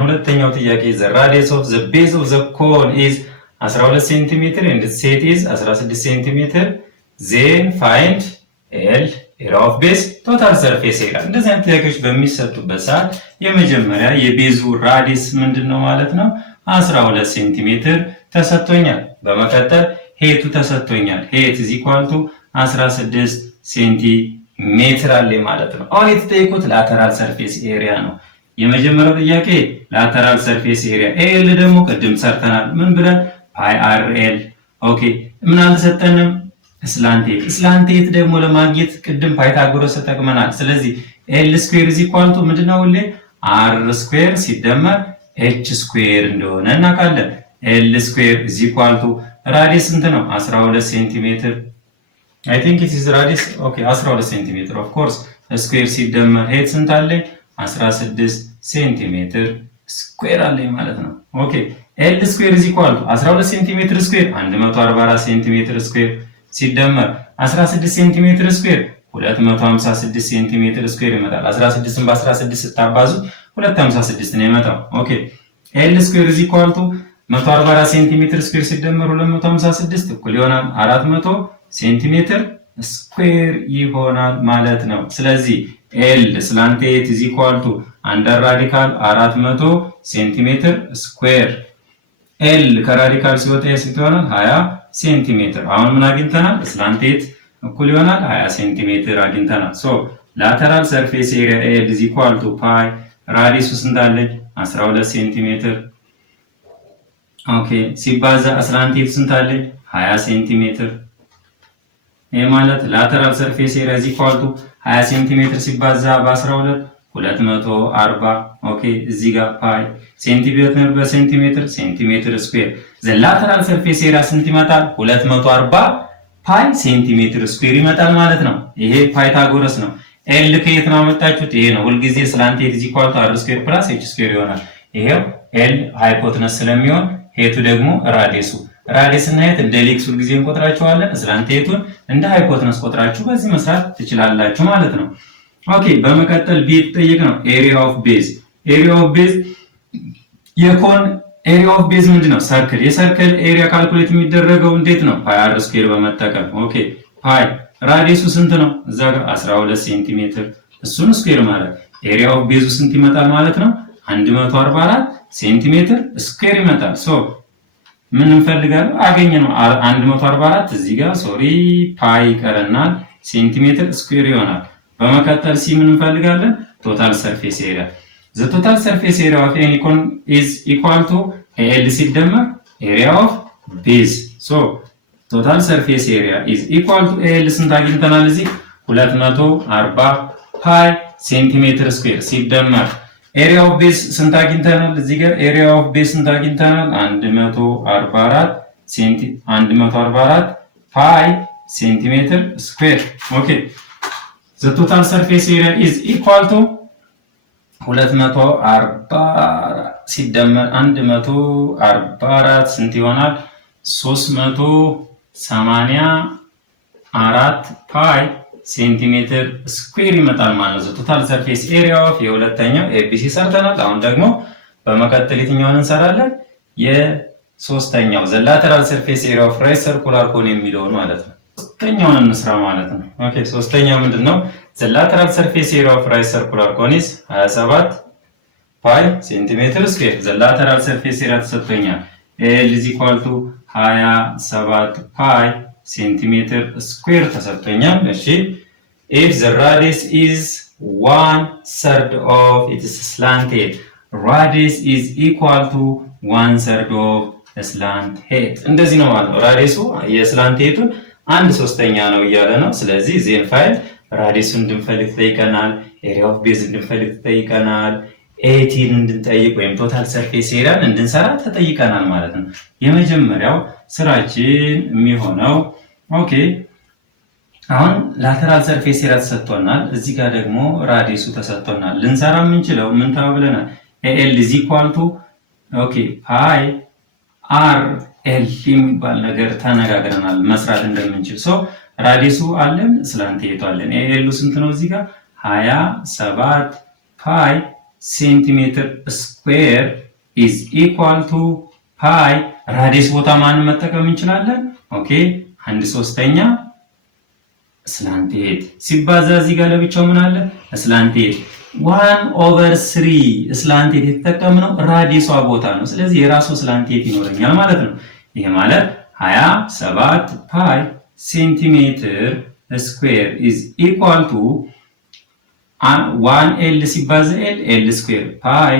ሁለተኛው ጥያቄ the radius of the base of the cone is 12 ሴንቲሜትር and its set is 16 ሴንቲሜትር then find L area of base total surface area። እንደዚህ አይነት ጥያቄዎች በሚሰጡበት ሰዓት የመጀመሪያ የቤዙ ራዲየስ ምንድነው ማለት ነው 12 ሴንቲሜትር ተሰጥቶኛል። በመቀጠል ሄቱ ተሰጥቶኛል ሄት is equal to 16 ሴንቲሜትር አለ ማለት ነው። አሁን የተጠየቁት ላተራል ሰርፌስ ኤሪያ ነው። የመጀመሪያው ጥያቄ ላተራል ሰርፌስ ኤሪያ ኤል ደግሞ ቅድም ሰርተናል ምን ብለን ፓይ አር ኤል። ኦኬ ምን አልተሰጠንም ስላንቴት ደግሞ ለማግኘት ቅድም ፓይታጎረስ ተጠቅመናል። ስለዚህ ኤል ስኩዌር ኢዝ ኢኳል ቱ ምንድነው ሁሌ አር ስኩዌር ሲደመር ኤች ስኩዌር እንደሆነ እናውቃለን። ኤል ስኩዌር ኢዝ ኢኳል ቱ ራዲየስ ስንት ነው 12 ሴንቲሜትር I think it is radius okay 12 ሴንቲሜትር of course ስኩዌር ሲደመር ሄት ስንት አለ 16 ሴንቲሜትር ስኩዌር አለ ማለት ነው። ኦኬ ኤል ስኩዌር ኢዝ ኢኳል ቱ 12 ሴንቲሜትር ስኩዌር 144 ሴንቲሜትር ስኩዌር ሲደመር 16 ሴንቲሜትር ስኩዌር 256 ሴንቲሜትር ስኩዌር ይመጣል። 16ን በ16 ስታባዙ 256 ነው የመጣው። ኦኬ ኤል ስኩዌር ኢዝ ኢኳል ቱ 144 ሴንቲሜትር ስኩዌር ሲደመር 256 እኩል ይሆናል 400 ሴንቲሜትር ስኩዌር ይሆናል ማለት ነው። ስለዚህ ኤል ስላንቴት ኢዝ ኢኳል ቱ አንደር ራዲካል 400 ሴንቲሜትር ስኩዌር ኤል ከራዲካል ሲወጣ ስንት ይሆናል 20 ሴንቲሜትር። አሁን ምን አግኝተናል ስላንቴት እኩል ይሆናል 20 ሴንቲሜትር አግኝተናል። ሶ ላተራል ሰርፌስ ኤሪያ ኤል ኢዝ ኢኳል ቱ ፓይ ራዲየሱ ስንት አለኝ 12 ሴንቲሜትር ኦኬ ሲባዛ ስላንቴት ስንት አለኝ 20 ሴንቲሜትር። ይሄ ማለት ላተራል ሰርፌስ ኤሪያ ኢዝ ኢኳል ቱ 20 ሴንቲሜትር ሲባዛ በ12 240 ኦኬ እዚህ ጋር ፓይ ሴንቲሜትር በሴንቲሜትር ሴንቲሜትር ስኩዌር ዘ ላተራል ሰርፌስ ኤሪያ ስንት ይመጣል 240 ፓይ ሴንቲሜትር ስኩዌር ይመጣል ማለት ነው። ይሄ ፓይታጎረስ ነው። ኤል ከየት ነው አመጣችሁት? ይሄ ነው። ሁልጊዜ ስላንቴት ኢዝ ኢኳል ቱ አር ስኩዌር ፕላስ ኤች ስኩዌር ይሆናል። ይሄው ኤል ሃይፖተነስ ስለሚሆን ሄቱ ደግሞ ራዲየስ እና ሄት እንደ ኤክስ ሁልጊዜ እንቆጥራቸዋለን። ስላንቴቱን እንደ ሃይፖተነስ ቆጥራችሁ በዚህ መስራት ትችላላችሁ ማለት ነው። ኦኬ በመቀጠል ቢ ተጠየቅ ነው ኤሪያ ኦፍ ቤዝ። ኤሪያ ኦፍ ቤዝ የኮን ኤሪያ ኦፍ ቤዝ ምንድነው? ሰርክል። የሰርክል ኤሪያ ካልኩሌት የሚደረገው እንዴት ነው? ፓይ አር ስኩዌር በመጠቀም ኦኬ ፓይ ራዲየሱ ስንት ነው? እዛ ጋር 12 ሴንቲሜትር እሱን ስኩዌር ማለት ኤሪያ ኦፍ ቤዙ ስንት ይመጣል ማለት ነው 144 ሴንቲሜትር ስኩዌር ይመጣል። ሶ ምን እንፈልጋለን? አገኘነው 144 እዚህ ጋር ሶሪ ፓይ ይቀረናል ሴንቲሜትር ስኩዌር ይሆናል። በመቀጠል ሲ ምን እንፈልጋለን? ቶታል ሰርፌስ ኤሪያ the total surface area of any cone is equal to AL ሲደመር area of base so total surface area is equal to AL ስንት አግኝተናል? እዚህ 240 ፓይ ሴንቲሜትር ስኩዌር ሲደመር area of base ስንት አግኝተናል? እዚህ ጋር area of base ስንት አግኝተናል? 144 ፓይ ሴንቲሜትር ስኩዌር ኦኬ the total surface area is equal to 240 ሲደመር 144 ስንት ይሆናል? 384 ፓይ ሴንቲሜትር ስኩዌር ይመጣል ማለት ነው። ቶታል ሰርፌስ ኤሪያ ኦፍ የሁለተኛው ኤቢሲ ሰርተናል። አሁን ደግሞ በመቀጠል የትኛውን እንሰራለን? የሶስተኛው ዘ ላተራል ሰርፌስ ኤሪያ ኦፍ ራይት ሰርኩላር ኮን የሚለውን ማለት ነው። ሶስተኛውን እንስራ ማለት ነው። ኦኬ ሶስተኛው ምንድነው? ዘ ላተራል ሰርፌስ ኤሪያ ኦፍ ራይት ሰርኩላር ኮን ኢዝ 27 ፓይ ሴንቲሜትር ስኩዌር። ዘ ላተራል ሰርፌስ ኤሪያ ተሰጥቶኛል ኤል ኢዝ ኢኳል ቱ 27 ፓይ ሴንቲሜትር ስኩዌር ተሰጥቶኛል። እሺ if the radius is 1/3 of its slant head radius is equal to 1/3 of slant head እንደዚህ ነው ማለት ነው። ራዲየሱ የስላንት ሄዱን 1/3 ነው እያለ ነው። ስለዚህ ዜን ፋይል ራዲየሱን እንድንፈልግ ጠይቀናል። ኤሪያ ኦፍ ቤዝ እንድንፈልግ ጠይቀናል። ኤቲን እንድንጠይቅ ወይም ቶታል ሰርፌስ ኤሪያን እንድንሰራ ተጠይቀናል ማለት ነው። የመጀመሪያው ስራችን የሚሆነው ኦኬ አሁን ላተራል ሰርፌስ ኤሪያ ተሰጥቶናል። እዚህ ጋር ደግሞ ራዲየሱ ተሰጥቶናል። ልንሰራ የምንችለው ምን ተባብለናል? ኤል ኢዝ ኢኳል ቱ ኦኬ ፓይ አር ኤል የሚባል ነገር ተነጋግረናል መስራት እንደምንችል። ሶ ራዲየሱ አለን ስላንት ሄቷለን። ኤሉ ስንት ነው? እዚህ ጋር 27 ፓይ ሴንቲሜትር ስኩዌር ኢዝ ኢኳል ቱ ፓይ ራዲየስ ቦታ ማንን መጠቀም እንችላለን? ኦኬ 1/3 ስላንቴት ሲባዛ እዚህ ጋር ለብቻው ምን አለ? ስላንቴት 1/3 ስላንቴት የተጠቀምነው ራዲየሷ ቦታ ነው። ስለዚህ የራሱ ስላንቴት ይኖረኛል ማለት ነው። ይሄ ማለት 27 ፓይ ሴንቲሜትር ስኩዌር ኢዝ ኢኳል ቱ 1 ኤል ሲባዛ ኤል ኤል ስኩዌር ፓይ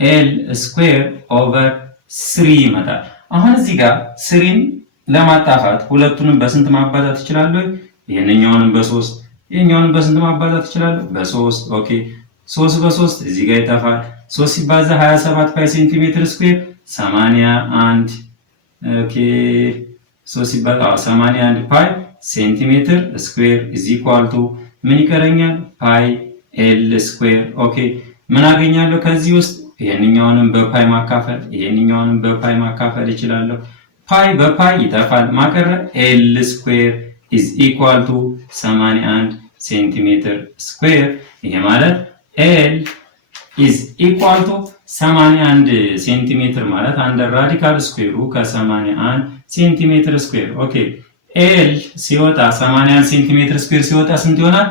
ኤል ስኩዌር ኦቨር 3 ይመጣል። አሁን እዚህ ጋር ስሪን ለማጣፋት ሁለቱንም በስንት ማባዛት እችላለሁ? ይሄንኛውንም በ3 ይሄኛውንም በስንት ማባዛት እችላለሁ? በ3 ኦኬ 3 በ3 እዚህ ጋር ይጠፋል። 3 ሲባዛ 27 ፓይ ሴንቲሜትር ስኩዌር 81 ኦኬ 3 ሲባዛ 81 ፓይ ሴንቲሜትር ስኩዌር ኢዝ ኢኳል ቱ ምን ይቀረኛል? ፓይ ኤል ስኩዌር ኦኬ ምን አገኛለሁ ከዚህ ውስጥ? ይሄንኛውንም በፓይ ማካፈል ይሄንኛውንም በፓይ ማካፈል እችላለሁ። ፓይ በፓይ ይጠፋል። ማቀረ ኤል ስኩዌር ኢዝ ኢኳል ቱ 81 ሴንቲሜትር ስኩዌር። ይሄ ማለት ኤል ኢዝ ኢኳል ቱ 81 ሴንቲሜትር ማለት አንደር ራዲካል ስኩዌሩ ከ81 ሴንቲሜትር ስኩዌር ኦኬ ኤል ሲወጣ 81 ሴንቲሜትር ስኩዌር ሲወጣ ስንት ይሆናል?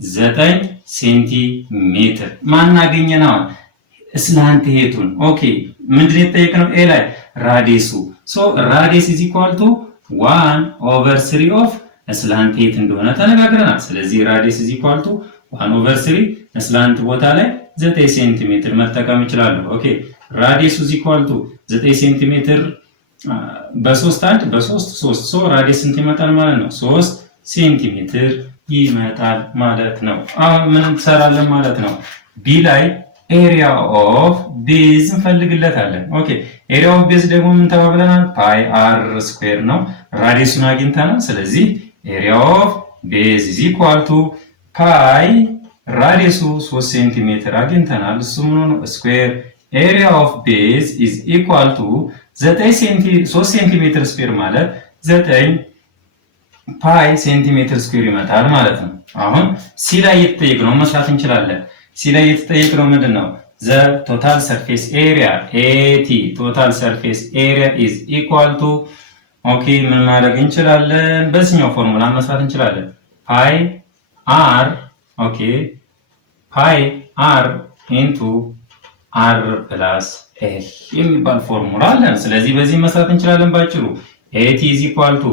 9 ሴንቲሜትር። ማን አገኘነው? ስላንቴቱን ኦኬ ምንድን ነው የተጠየቅነው? ኤ ላይ ራዲየሱ ሶ ራዲየስ ኢዝ ኢኳል ቱ 1/3 ኦፍ ስላንቴት እንደሆነ ተነጋግረናል። ስለዚህ ራዲየስ ኢዝ ኢኳል ቱ 1/3 ስላንት ቦታ ላይ 9 ሴንቲሜትር መጠቀም እችላለሁ። ኦኬ ራዲየሱ ኢዝ ኢኳል ቱ 9 ሴንቲሜትር በ3 1 በ3 3 ሶ ራዲየስ ስንት ይመጣል ማለት ነው? 3 ሴንቲሜትር ይመጣል ማለት ነው። አሁን ምን እንሰራለን ማለት ነው? ቢ ላይ ኤሪያ ኦፍ ቤዝ እንፈልግለታለን። ኦኬ ኤሪያ ኦፍ ቤዝ ደግሞ ምን ተባብለናል? ፓይ አር ስኩዌር ነው። ራዲየሱን አግኝተናል። ስለዚህ ኤሪያ ኦፍ ቤዝ ኢዝ ኢኳል ቱ ፓይ ራዲየሱ 3 ሴንቲሜትር አግኝተናል። እሱ ምን ነው? ስኩዌር ኤሪያ ኦፍ ቤዝ ኢዝ ኢኳል ቱ 3 ሴንቲሜትር ስኩዌር ማለት 9 ፓይ ሴንቲሜትር ስኩዌር ይመጣል ማለት ነው። አሁን ሲ ላይ የተጠየቅነው መስራት እንችላለን። ሲ ላይ የተጠየቅነው ምንድን ነው? ዘ ቶታል ሰርፌስ ኤሪያ ኤቲ ቶታል ሰርፌስ ኤሪያ ኢዝ ኢኳል ቱ ኦኬ ምን ማድረግ እንችላለን? በዚህኛው ፎርሙላ መስራት እንችላለን። ፓይ አር ኦኬ ፓይ አር ኢንቱ አር ፕላስ ኤል የሚባል ፎርሙላ አለን። ስለዚህ በዚህ መስራት እንችላለን። ባጭሩ ኤቲ ኢዝ ኢኳል ቱ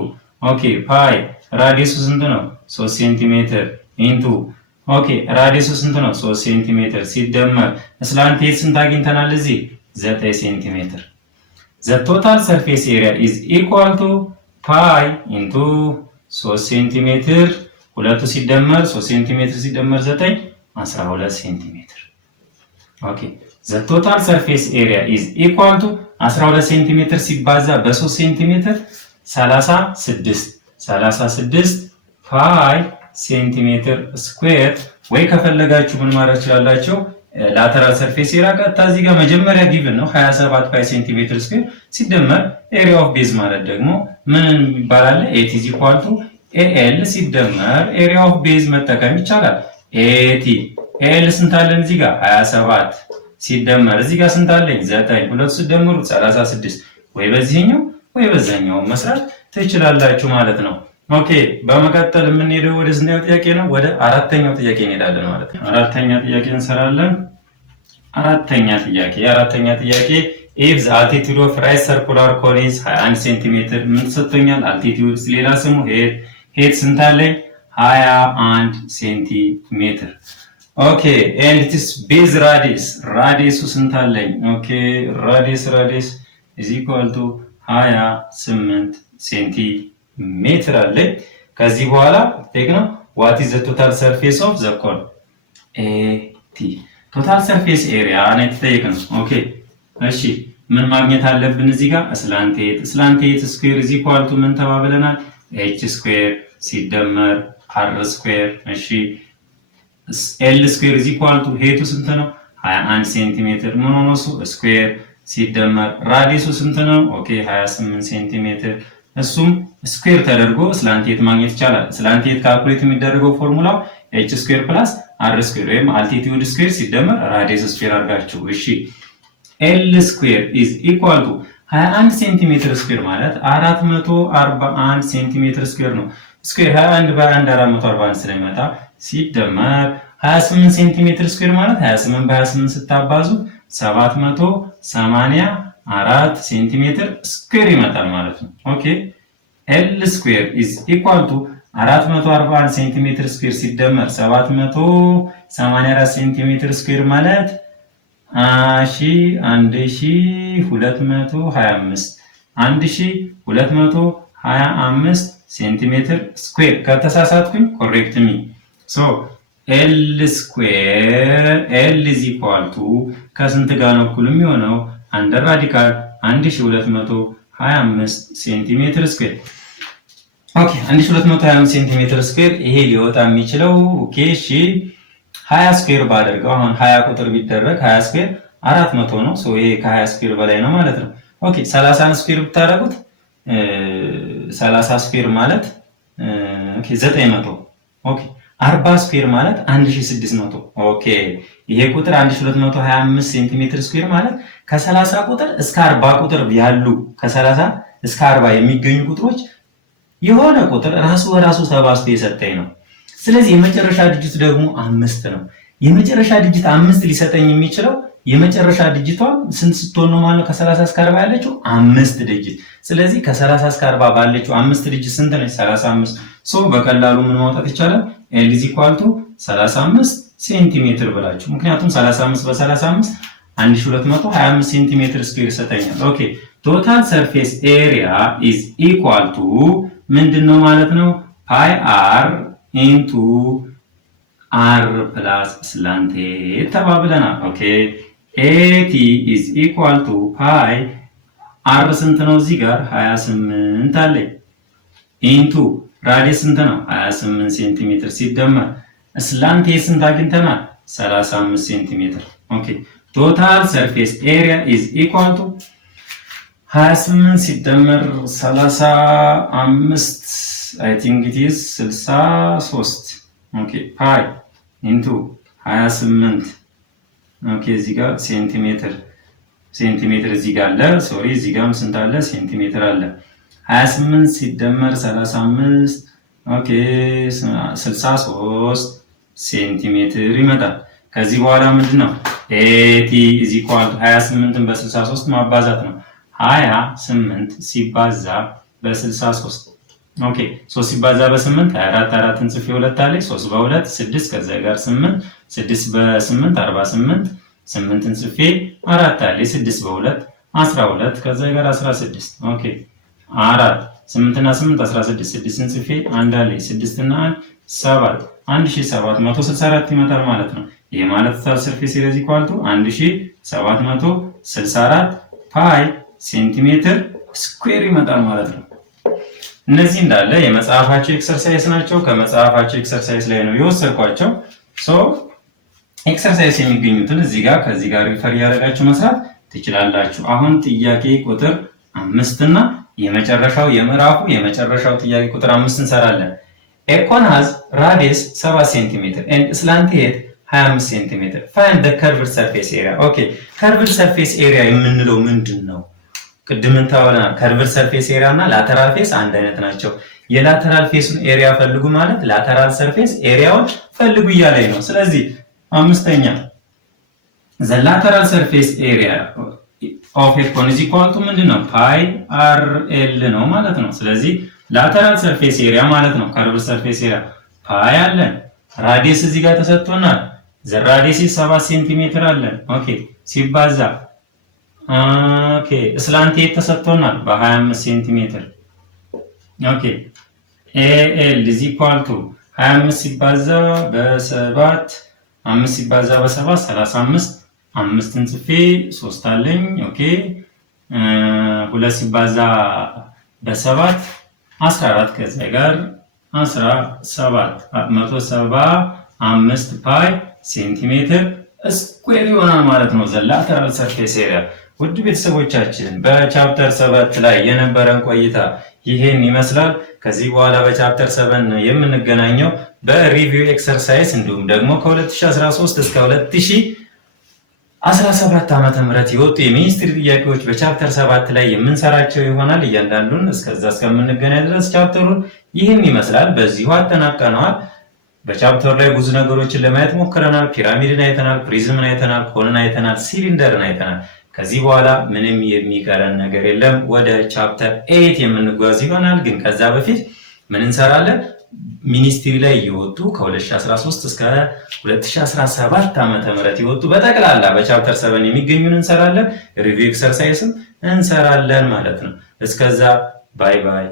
ኦኬ ፓይ ራዲየሱ ስንት ነው? 3 ሴንቲሜትር ኢንቱ ኦኬ ራዲየሱ ስንት ነው? 3 ሴንቲሜትር ሲደመር ስላንቴት ስንት አግኝተናል? እዚህ 9 ሴንቲሜትር። ዘ ቶታል ሰርፌስ ኤሪያ ኢዝ ኢኳል ቱ ፓይ ኢንቱ 3 ሴንቲሜትር ሁለቱ ሲደመር 3 ሴንቲሜትር ሲደመር 9 12 ሴንቲሜትር። ኦኬ ዘ ቶታል ሰርፌስ ኤሪያ ኢዝ ኢኳል ቱ 12 ሴንቲሜትር ሲባዛ በ3 ሴንቲሜትር 36 ፓይ ሴንቲሜትር ስኩዌር። ወይ ከፈለጋችሁ ምን ማድረግ ትችላላችሁ? ላተራል ሰርፌስ ኤሪያ ቀጥታ እዚህ ጋር መጀመሪያ ጊቭን ነው 27 ፓይ ሴንቲሜትር ስኩዌር ሲደመር ኤሪያ ኦፍ ቤዝ ማለት ደግሞ ምን ይባላል? ኤቲ ኢዝ ኢኳል ቱ ኤኤል ሲደመር ኤሪያ ኦፍ ቤዝ መጠቀም ይቻላል። ኤቲ ኤል ስንት አለን እዚህ ጋር 27 ሲደመር እዚህ ጋር ስንት አለኝ? 9 ሁለቱ ሲደመሩ 36 ወይ በዚህኛው ወይ በዛኛው መስራት ትችላላችሁ ማለት ነው። ኦኬ በመቀጠል የምንሄደው ወደ ስንተኛው ጥያቄ ነው? ወደ አራተኛው ጥያቄ እንሄዳለን ማለት ነው። አራተኛ ጥያቄ እንሰራለን። አራተኛ ጥያቄ if the altitude of right circular cone is 21 ሴንቲሜትር ምን ተሰጥቶኛል? altitude ሌላ ስሙ ሄድ ስንት አለኝ? 21 ሴንቲሜትር። ኦኬ and it is base radius ስንት አለኝ? ኦኬ radius is equal to 28 ሴንቲሜትር አለኝ። ከዚህ በኋላ ቴክኖ what is the total surface of the cone? AT total surface area ነው የተጠየቅነው። ኦኬ እሺ ምን ማግኘት አለብን እዚህ ጋር? ስላንቴት ስኩዌር is equal to ምን ተባብለናል? h ስኩዌር ሲደመር r ስኩዌር። እሺ l ስኩዌር is equal to ሄቱ ስንት ነው? 21 ሴንቲሜትር ምን ሆኖ እሱ ስኩዌር ሲደመር ራዲየሱ ስንት ነው? ኦኬ 28 ሴንቲሜትር እሱም ስኩዌር ተደርጎ ስላንቴት ማግኘት ይቻላል። ስላንቴት ካልኩሌት የሚደረገው ፎርሙላው h ስኩዌር ፕላስ አር ስኩዌር ወይም አልቲቲዩድ ስኩዌር ሲደመር ራዲየስ ስኩዌር አድርጋችሁ። እሺ ኤል ስኩዌር ኢዝ ኢኳል ቱ 21 ሴንቲሜትር ስኩዌር ማለት 441 ሴንቲሜትር ስኩዌር ነው። ስኩዌር 21 በ21 441 ስለሚመጣ ሲደመር 28 ሴንቲሜትር ስኩዌር ማለት 28 በ28 ስታባዙ 784 ሴንቲሜትር ስኩዌር ይመጣል ማለት ነው። ኦኬ ኤል ስኩዌር ኢዝ ኢኳል ቱ 441 ሴንቲሜትር ስኩዌር ሲደመር 784 ሴንቲሜትር ስኩዌር ማለት 1225 ሴንቲሜትር ስኩዌር። ከተሳሳትኩኝ ኮሬክት ሚ። ሶ ኤል ስኩዌር ኤል ኢዝ ኢኳል ቱ ከስንት ጋር ነው እኩል የሚሆነው? አንደር ራዲካል 1225 ሴንቲሜትር ስኩዌር። ኦኬ 1225 ሴንቲሜትር ስኩዌር ይሄ ሊወጣ የሚችለው ኦኬ እሺ 20 ስኩዌር ባደርገው አሁን 20 ቁጥር ቢደረግ 20 ስኩዌር 400 ነው። ሶ ይሄ ከ20 ስኩዌር በላይ ነው ማለት ነው። ኦኬ 30 ስኩዌር ብታደርጉት 30 ስኩዌር ማለት ኦኬ 900። ኦኬ 40 ስኩዌር ማለት 1600። ኦኬ ይሄ ቁጥር 1225 ሴንቲሜትር ስኩዌር ማለት ከ30 ቁጥር እስከ 40 ቁጥር ያሉ ከ30 እስከ 40 የሚገኙ ቁጥሮች የሆነ ቁጥር ራሱ በራሱ ተባዝቶ የሰጠኝ ነው። ስለዚህ የመጨረሻ ዲጂት ደግሞ 5 ነው። የመጨረሻ ዲጂት 5 ሊሰጠኝ የሚችለው የመጨረሻ ዲጂቷ ስንት ስትሆን ነው ማለት ነው? ከ30 እስከ 40 ያለችው 5 ዲጂት። ስለዚህ ከ30 እስከ 40 ባለችው 5 ዲጂት ስንት ነች? 35። ሶ በቀላሉ ምን ማውጣት ይቻላል? ኤል ኢዝ ኢኳል ቱ 35 ሴንቲሜትር ብላችሁ፣ ምክንያቱም 35 በ35 1225 ሴንቲሜትር ስኩዌር ይሰጠኛል። ኦኬ ቶታል ሰርፌስ ኤሪያ ኢዝ ኢኳል ቱ ምንድነው ማለት ነው? ፓይ አር ኢንቱ አር ፕላስ ስላንቴ ተባብለናል። ኦኬ ኤቲ ኢዝ ኢኳል ቱ ፓይ አር ስንት ነው? እዚህ ጋር 28 አለኝ ኢንቱ ራዲየስ ስንት ነው? 28 ሴንቲሜትር ሲደመር ስላንቴ ስንት አግኝተናል? 35 ሴንቲሜትር። ኦኬ ቶታል ሰርፌስ ኤሪያ ኢዝ ኢኳል ቱ 28 ሲደመር 35 አይ ቲንክ ኢት ኢዝ 63 ኦኬ ፓይ ኢንቱ 28 ኦኬ እዚህ ጋር ሴንቲሜትር እዚህ ጋር አለ። ሶሪ እዚህ ጋርም ስንት አለ? ሴንቲሜትር አለ። 28 ሲደመር 35 ኦኬ 63 ሴንቲሜትር ይመጣል። ከዚህ በኋላ ምንድነው? ኤቲ ኢዝ ኢኳል ቱ 28ን በ63 ማባዛት ነው። 28 ሲባዛ በ63 ኦኬ 3 ሲባዛ በ8 24 4ን ጽፌ 2 አለኝ 3 በ2 6 ከዛ ጋር 8 6 በ8 48 8ን ጽፌ 4 አለኝ 6 በ2 12 ከዛ ጋር 16 ኦኬ 4 8 እና 8 16 6ን ጽፌ 1 አለኝ 6 እና 1 7 1764 ይመጣል ማለት ነው። ይሄ ማለት ቶታል ሰርፌስ ኤሪያ ኢዝ ኢኳል ቱ 1764 ፓይ ሴንቲሜትር ስኩዌር ይመጣል ማለት ነው። እነዚህ እንዳለ የመጽሐፋቸው ኤክሰርሳይዝ ናቸው። ከመጽሐፋቸው ኤክሰርሳይዝ ላይ ነው የወሰድኳቸው። ሶ ኤክሰርሳይዝ የሚገኙትን እዚህ ጋር ከዚህ ጋር ሪፈር ያደረጋችሁ መስራት ትችላላችሁ። አሁን ጥያቄ ቁጥር 5 እና የመጨረሻው የምዕራፉ የመጨረሻው ጥያቄ ቁጥር 5 እንሰራለን። A cone has radius 7 cm and slant height 25 cm. Find the curved surface area. ኦኬ curved surface area የምንለው ምንድን ነው? ቅድም እንታወራና ከርቭድ ሰርፌስ ኤሪያ እና ላተራል ፌስ አንድ አይነት ናቸው። የላተራል ፌሱን ኤሪያ ፈልጉ ማለት ላተራል ሰርፌስ ኤሪያውን ፈልጉ እያለኝ ነው። ስለዚህ አምስተኛ the lateral surface area of a cone is equal to ምንድነው? ፓይ አር ኤል ነው ማለት ነው። ስለዚህ ላተራል ሰርፌስ ኤሪያ ማለት ነው ከርቭድ ሰርፌስ ኤሪያ ፓይ አለን። ራዲየስ እዚህ ጋር ተሰጥቶናል። the radius 7 ሴንቲሜትር አለን። ኦኬ ሲባዛ ኦኬ ስላንት ተሰጥቶናል በ25 ሴንቲሜትር። ኦኬ ኤል ኢዝ ኢኳል ቱ 25 ሲባዛ በ7 5 ሲባዛ በ7 35 5ን ጽፌ 3 አለኝ። ኦኬ 2 ሲባዛ በ7 14 ከዛ ጋር 17 175 ፓይ ሴንቲሜትር ስኩዌር ይሆናል ማለት ነው ዘ ላተራል ሰርፌስ ኤሪያ። ውድ ቤተሰቦቻችን በቻፕተር 7 ላይ የነበረን ቆይታ ይሄን ይመስላል። ከዚህ በኋላ በቻፕተር 7 የምንገናኘው በሪቪው ኤክሰርሳይዝ እንዲሁም ደግሞ ከ2013 እስከ 2017 ዓመተ ምህረት የወጡ የሚኒስትሪ ጥያቄዎች በቻፕተር 7 ላይ የምንሰራቸው ይሆናል። እያንዳንዱን እስከዛ እስከምንገናኝ ድረስ ቻፕተሩን ይህን ይመስላል። በዚሁ አጠናቀነዋል። በቻፕተሩ ላይ ብዙ ነገሮችን ለማየት ሞክረናል። ፒራሚድን አይተናል፣ ፕሪዝምን አይተናል፣ ኮንን አይተናል፣ ሲሊንደርን አይተናል። ከዚህ በኋላ ምንም የሚቀረን ነገር የለም። ወደ ቻፕተር 8 የምንጓዝ ይሆናል። ግን ከዛ በፊት ምን እንሰራለን? ሚኒስትሪ ላይ የወጡ ከ2013 እስከ 2017 ዓመተ ምህረት የወጡ በጠቅላላ በቻፕተር 7 የሚገኙን እንሰራለን። ሪቪው ኤክሰርሳይስም እንሰራለን ማለት ነው። እስከዛ ባይ ባይ።